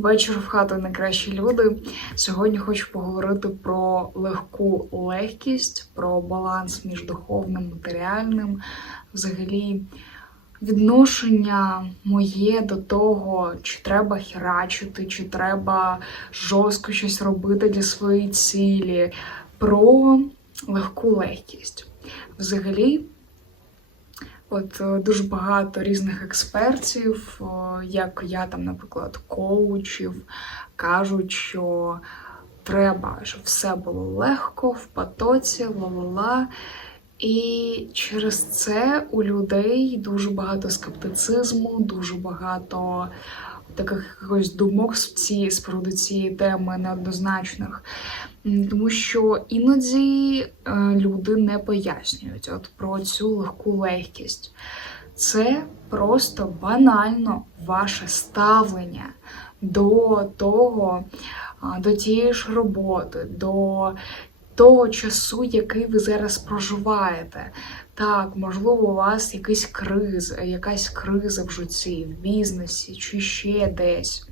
вечір в хату найкращі люди. Сьогодні хочу поговорити про легку легкість, про баланс між духовним і матеріальним, взагалі відношення моє до того, чи треба херачити, чи треба жорстко щось робити для своєї цілі, про легку легкість. Взагалі. От е, дуже багато різних експертів, як я там, наприклад, коучів, кажуть, що треба, щоб все було легко, в потоці, ла-ла-ла. І через це у людей дуже багато скептицизму, дуже багато таких якихось думок з цієї з приводу цієї теми неоднозначних. Тому що іноді е, люди не пояснюють от про цю легку легкість. Це просто банально ваше ставлення до того, до тієї ж роботи, до того часу, який ви зараз проживаєте. Так, можливо, у вас якийсь криз, якась криза в житті, в бізнесі чи ще десь.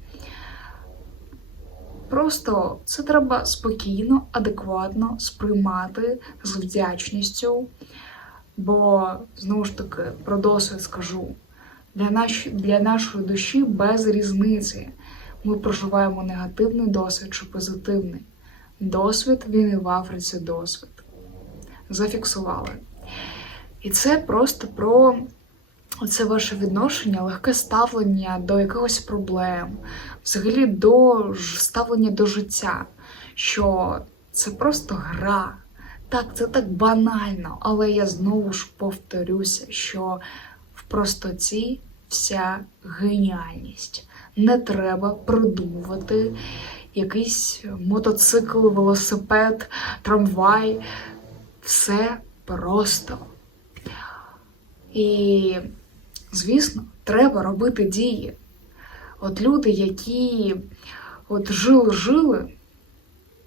Просто це треба спокійно, адекватно сприймати з вдячністю. Бо, знову ж таки, про досвід скажу: для, наш... для нашої душі без різниці ми проживаємо негативний досвід чи позитивний. Досвід він і в Африці досвід. Зафіксували. І це просто про це ваше відношення, легке ставлення до якихось проблем, взагалі до ставлення до життя, що це просто гра. Так, це так банально, але я знову ж повторюся, що в простоті вся геніальність. Не треба придумувати якийсь мотоцикл, велосипед, трамвай. Все просто. І, звісно, треба робити дії. От люди, які от жили-жили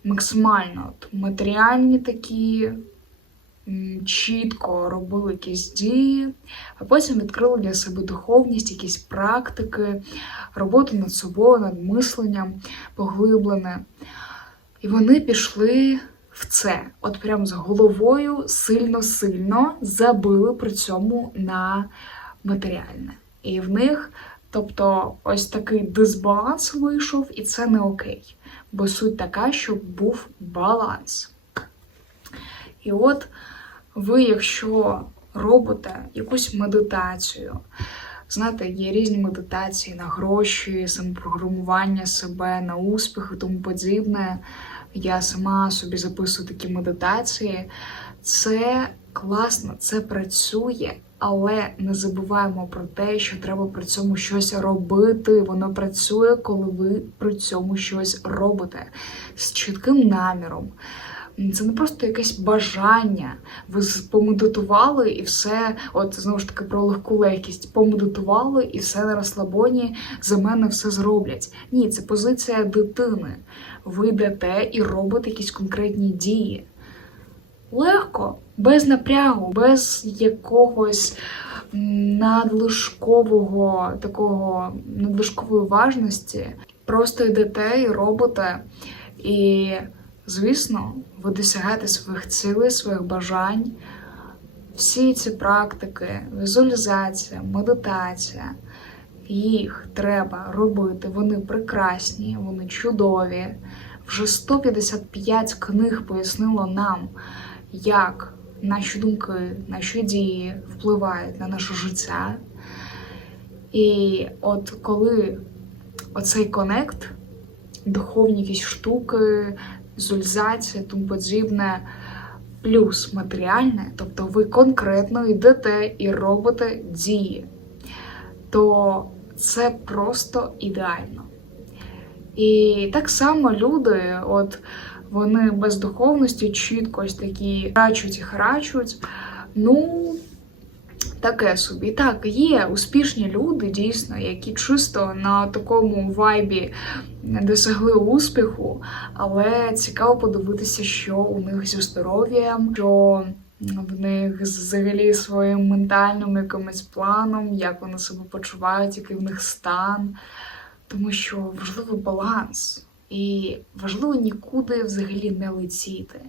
максимально от матеріальні такі, чітко робили якісь дії, а потім відкрили для себе духовність, якісь практики, роботу над собою, над мисленням поглиблене. І вони пішли в це, от прям з головою сильно-сильно забили при цьому на матеріальне. І в них, тобто, ось такий дисбаланс вийшов, і це не окей. Бо суть така, щоб був баланс. І от ви, якщо робите якусь медитацію, знаєте, є різні медитації на гроші, самопрограмування себе, на успіх і тому подібне. Я сама собі записую такі медитації. Це класно, це працює, але не забуваємо про те, що треба при цьому щось робити. Воно працює, коли ви при цьому щось робите з чітким наміром. Це не просто якесь бажання. Ви помедитували і все, от знову ж таки про легку легкість. Помедитували і все на розслабоні за мене все зроблять. Ні, це позиція дитини. Ви йдете і робите якісь конкретні дії. Легко, без напрягу, без якогось надлишкового такого надлишкової важності. Просто йдете і робите. І, звісно, ви досягаєте своїх цілей, своїх бажань. Всі ці практики, візуалізація, медитація, їх треба робити. Вони прекрасні, вони чудові. Вже 155 книг пояснило нам, як наші думки, наші дії впливають на наше життя. І от коли оцей конект, духовні якісь штуки, візуалізація, тому подібне, плюс матеріальне, тобто ви конкретно йдете і робите дії, то це просто ідеально. І так само люди, от вони без духовності чітко ось такі харачуть і харачуть. Ну, таке собі. Так, є успішні люди, дійсно, які чисто на такому вайбі досягли успіху, але цікаво подивитися, що у них зі здоров'ям, що в них взагалі своїм ментальним якимось планом, як вони себе почувають, який в них стан. Тому що важливий баланс, і важливо нікуди взагалі не летіти.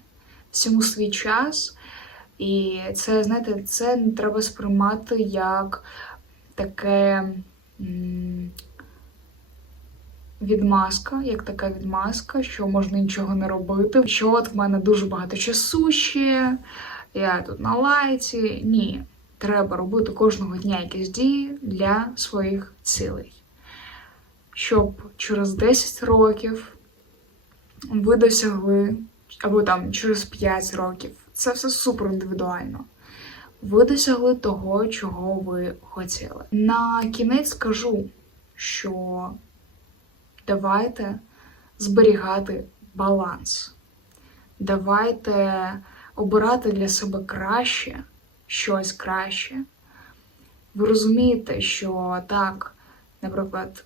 Всьому свій час. І це, знаєте, це треба сприймати як таке відмазка, як така відмазка, що можна нічого не робити. Що от в мене дуже багато часу ще, я тут на лайці. Ні, треба робити кожного дня якісь дії для своїх цілей. Щоб через 10 років ви досягли, або там через 5 років, це все супер індивідуально. Ви досягли того, чого ви хотіли. На кінець скажу, що давайте зберігати баланс. Давайте обирати для себе краще, щось краще. Ви розумієте, що так, наприклад,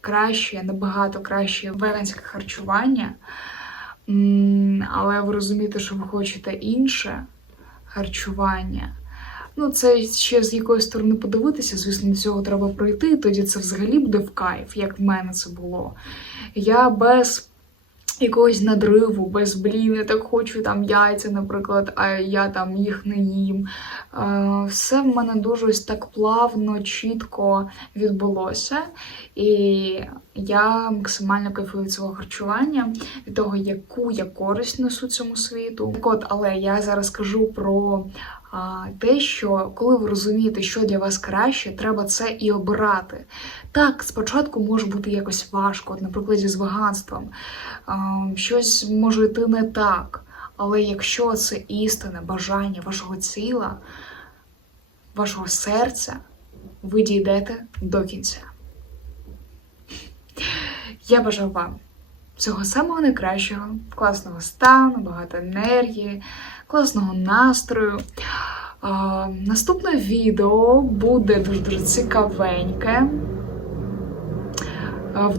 краще, набагато краще веганське харчування, але ви розумієте, що ви хочете інше харчування. Ну, це ще з якоїсь сторони подивитися, звісно, до цього треба пройти, тоді це взагалі буде в кайф, як в мене це було. Я без якогось надриву, без блін, так хочу там яйця, наприклад, а я там їх не їм. Е, Все в мене дуже ось так плавно, чітко відбулося. І я максимально кайфую від цього харчування, від того, яку я користь несу цьому світу. Так от, але я зараз кажу про те, що коли ви розумієте, що для вас краще, треба це і обирати. Так, спочатку може бути якось важко, от, наприклад, з веганством. А, щось може йти не так. Але якщо це істинне бажання вашого тіла, вашого серця, ви дійдете до кінця. Я бажаю вам всього самого найкращого, класного стану, багато енергії, класного настрою. А, наступне відео буде дуже-дуже цікавеньке.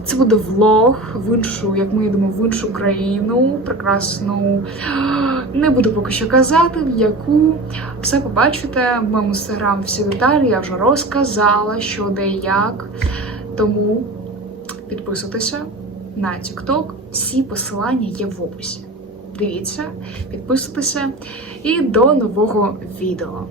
Це буде влог в іншу, як ми йдемо, в іншу країну, прекрасну. Не буду поки що казати, в яку все побачите в моєму інстаграм всі деталі. Я вже розказала, що де і як. Тому підписуйтеся на TikTok. Всі посилання є в описі. Дивіться, підписуйтеся і до нового відео.